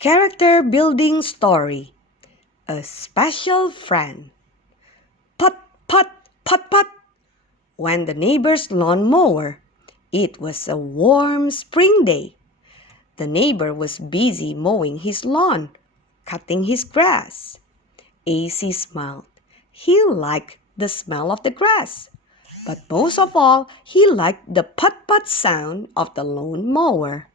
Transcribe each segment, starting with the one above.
Character building story. A special friend. Put, put, put, put. Went the neighbor's lawn mower. It was a warm spring day. The neighbor was busy mowing his lawn, cutting his grass. AC smiled. He liked the smell of the grass. But most of all, he liked the put-put sound of the lawn mower.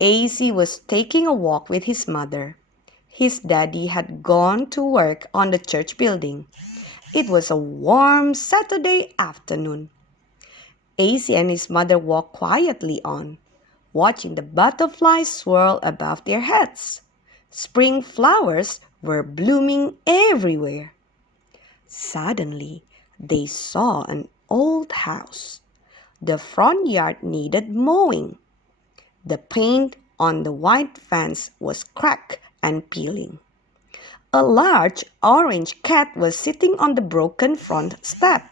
AC was taking a walk with his mother. His daddy had gone to work on the church building. It was a warm Saturday afternoon. AC and his mother walked quietly on, watching the butterflies swirl above their heads. Spring flowers were blooming everywhere. Suddenly, they saw an old house. The front yard needed mowing. The paint on the white fence was cracked and peeling. A large orange cat was sitting on the broken front step.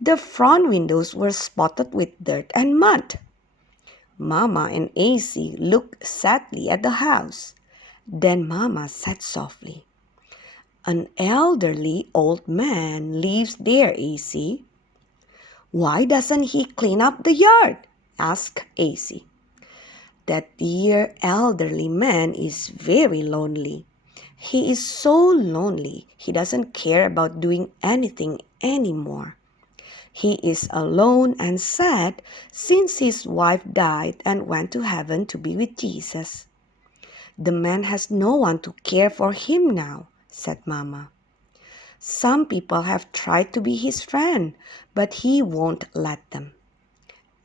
The front windows were spotted with dirt and mud. Mama and AC looked sadly at the house. Then Mama said softly, "An elderly old man lives there, AC." "Why doesn't he clean up the yard?" asked AC. "That dear elderly man is very lonely. He is so lonely he doesn't care about doing anything anymore. He is alone and sad since his wife died and went to heaven to be with Jesus. The man has no one to care for him now," said Mama. "Some people have tried to be his friend, but he won't let them."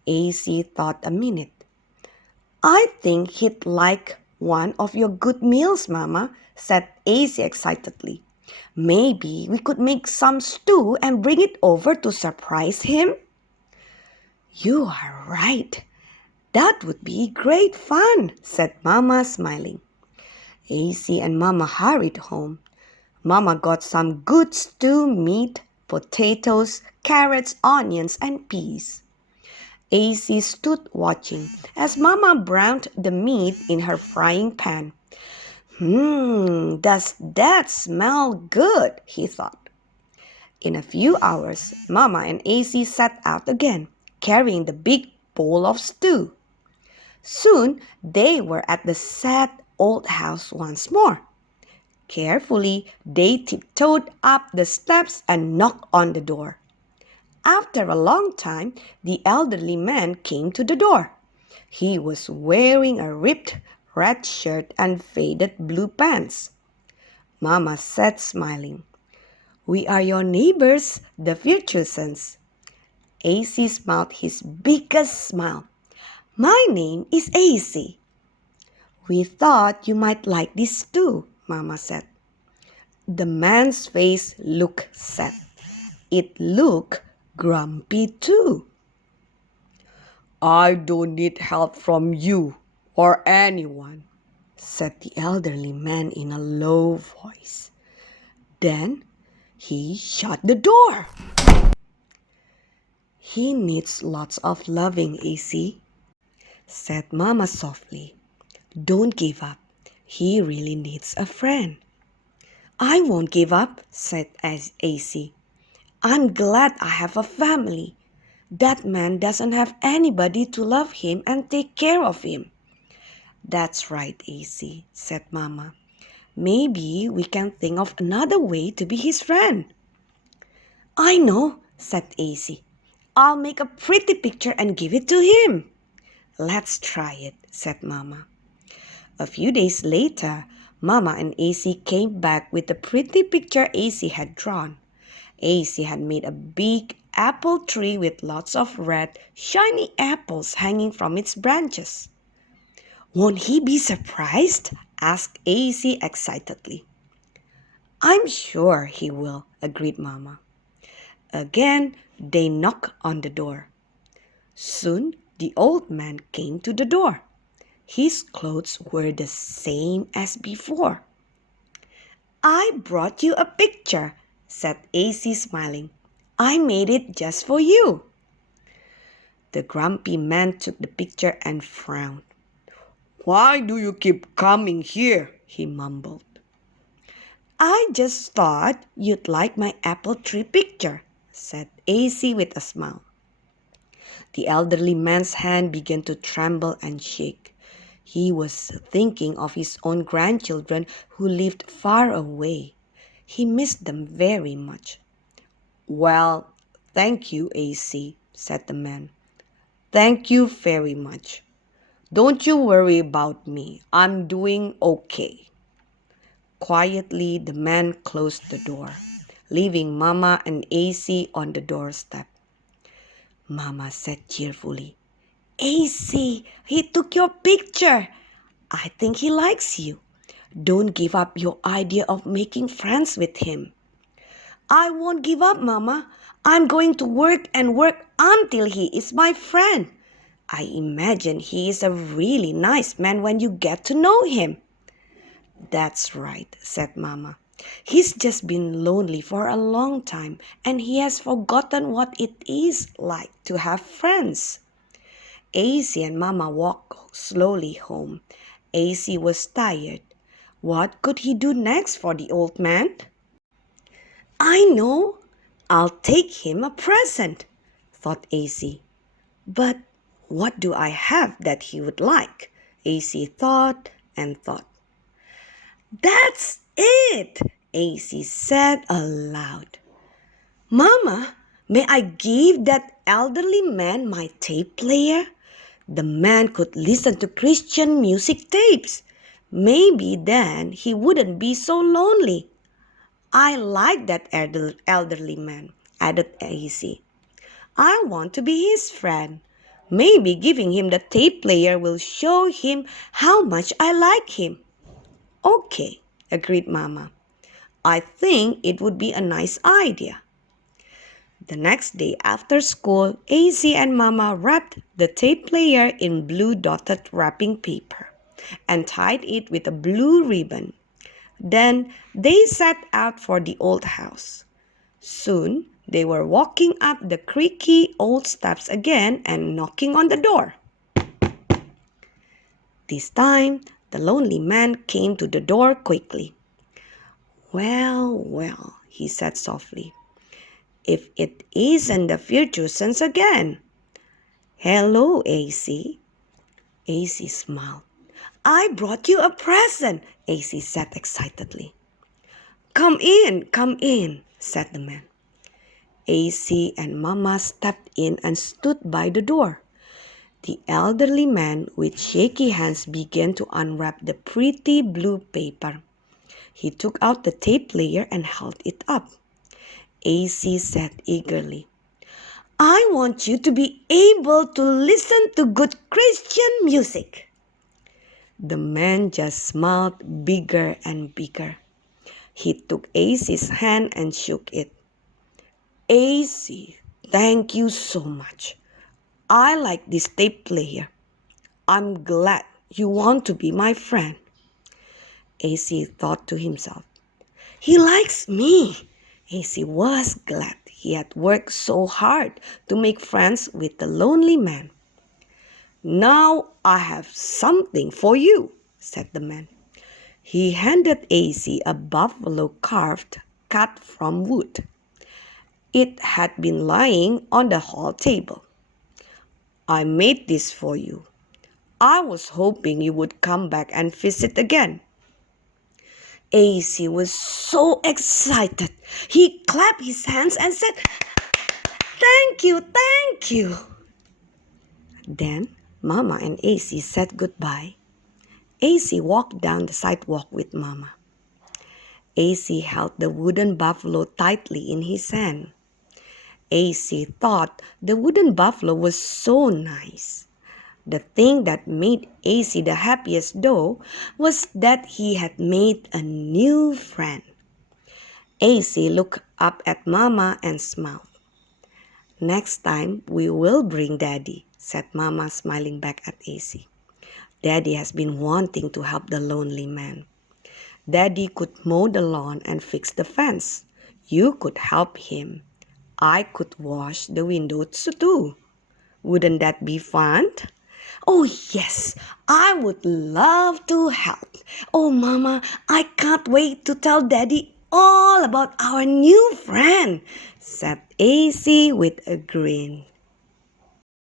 AC thought a minute. "I think he'd like one of your good meals, Mama," said AC excitedly. "Maybe we could make some stew and bring it over to surprise him." "You are right. That would be great fun," said Mama, smiling. AC and Mama hurried home. Mama got some good stew meat, potatoes, carrots, onions, and peas. AC stood watching as Mama browned the meat in her frying pan. Does that smell good?" he thought. In a few hours, Mama and AC set out again, carrying the big bowl of stew. Soon, they were at the sad old house once more. Carefully, they tiptoed up the steps and knocked on the door. After a long time, the elderly man came to the door. He was wearing a ripped red shirt and faded blue pants. Mama said, smiling, "We are your neighbors, the Virtuesons." AC smiled his biggest smile. "My name is AC." "We thought you might like this too," Mama said. The man's face looked sad. It looked grumpy too. "I don't need help from you or anyone," said the elderly man in a low voice. Then he shut the door. "He needs lots of loving, AC," said Mama softly. "Don't give up. He really needs a friend." "I won't give up," said AC. "I'm glad I have a family. That man doesn't have anybody to love him and take care of him." "That's right, AC," said Mama. "Maybe we can think of another way to be his friend." "I know," said AC. "I'll make a pretty picture and give it to him." "Let's try it," said Mama. A few days later, Mama and AC came back with the pretty picture AC had drawn. AC had made a big apple tree with lots of red, shiny apples hanging from its branches. "Won't he be surprised?" asked AC excitedly. "I'm sure he will," agreed Mama. Again, they knocked on the door. Soon, the old man came to the door. His clothes were the same as before. "I brought you a picture," said AC, smiling. "I made it just for you." The grumpy man took the picture and frowned. Why do you keep coming here? He mumbled. I just thought you'd like my apple tree picture, said AC with a smile. The elderly man's hand began to tremble and shake. He was thinking of his own grandchildren who lived far away. He missed them very much. Well, thank you, AC, said the man. Thank you very much. Don't you worry about me. I'm doing okay. Quietly, the man closed the door, leaving Mama and AC on the doorstep. Mama said cheerfully, AC, he took your picture. I think he likes you. Don't give up your idea of making friends with him. I won't give up, Mama. I'm going to work and work until he is my friend. I imagine he is a really nice man when you get to know him. That's right, said Mama. He's just been lonely for a long time and he has forgotten what it is like to have friends. AC and Mama walked slowly home. AC was tired. What could he do next for the old man? I know. I'll take him a present, thought AC. But what do I have that he would like? AC thought and thought. That's it, AC said aloud. Mama, may I give that elderly man my tape player? The man could listen to Christian music tapes. Maybe then he wouldn't be so lonely. I like that elderly man, added AC. I want to be his friend. Maybe giving him the tape player will show him how much I like him. Okay, agreed Mama. I think it would be a nice idea. The next day after school, AC and Mama wrapped the tape player in blue dotted wrapping paper and tied it with a blue ribbon. Then they set out for the old house. Soon they were walking up the creaky old steps again and knocking on the door. This time, the lonely man came to the door quickly. Well, well, he said softly, if it isn't the Virtuosans again. Hello, AC. AC smiled. I brought you a present, AC said excitedly. Come in, said the man. AC and Mama stepped in and stood by the door. The elderly man with shaky hands began to unwrap the pretty blue paper. He took out the tape player and held it up. AC said eagerly, I want you to be able to listen to good Christian music. The man just smiled bigger and bigger. He took AC's hand and shook it. AC, thank you so much. I like this tape player. I'm glad you want to be my friend. AC thought to himself, he likes me. AC was glad he had worked so hard to make friends with the lonely man. Now I have something for you, said the man. He handed AC a buffalo carved cut from wood. It had been lying on the hall table. I made this for you. I was hoping you would come back and visit again. AC was so excited. He clapped his hands and said, thank you, thank you. Then Mama and AC said goodbye. AC walked down the sidewalk with Mama. AC held the wooden buffalo tightly in his hand. AC thought the wooden buffalo was so nice. The thing that made AC the happiest though was that he had made a new friend. AC looked up at Mama and smiled. Next time we will bring Daddy, said Mama, smiling back at AC. Daddy has been wanting to help the lonely man. Daddy could mow the lawn and fix the fence. You could help him. I could wash the windows too. Wouldn't that be fun? Oh, yes, I would love to help. Oh, Mama, I can't wait to tell Daddy all about our new friend, said AC with a grin.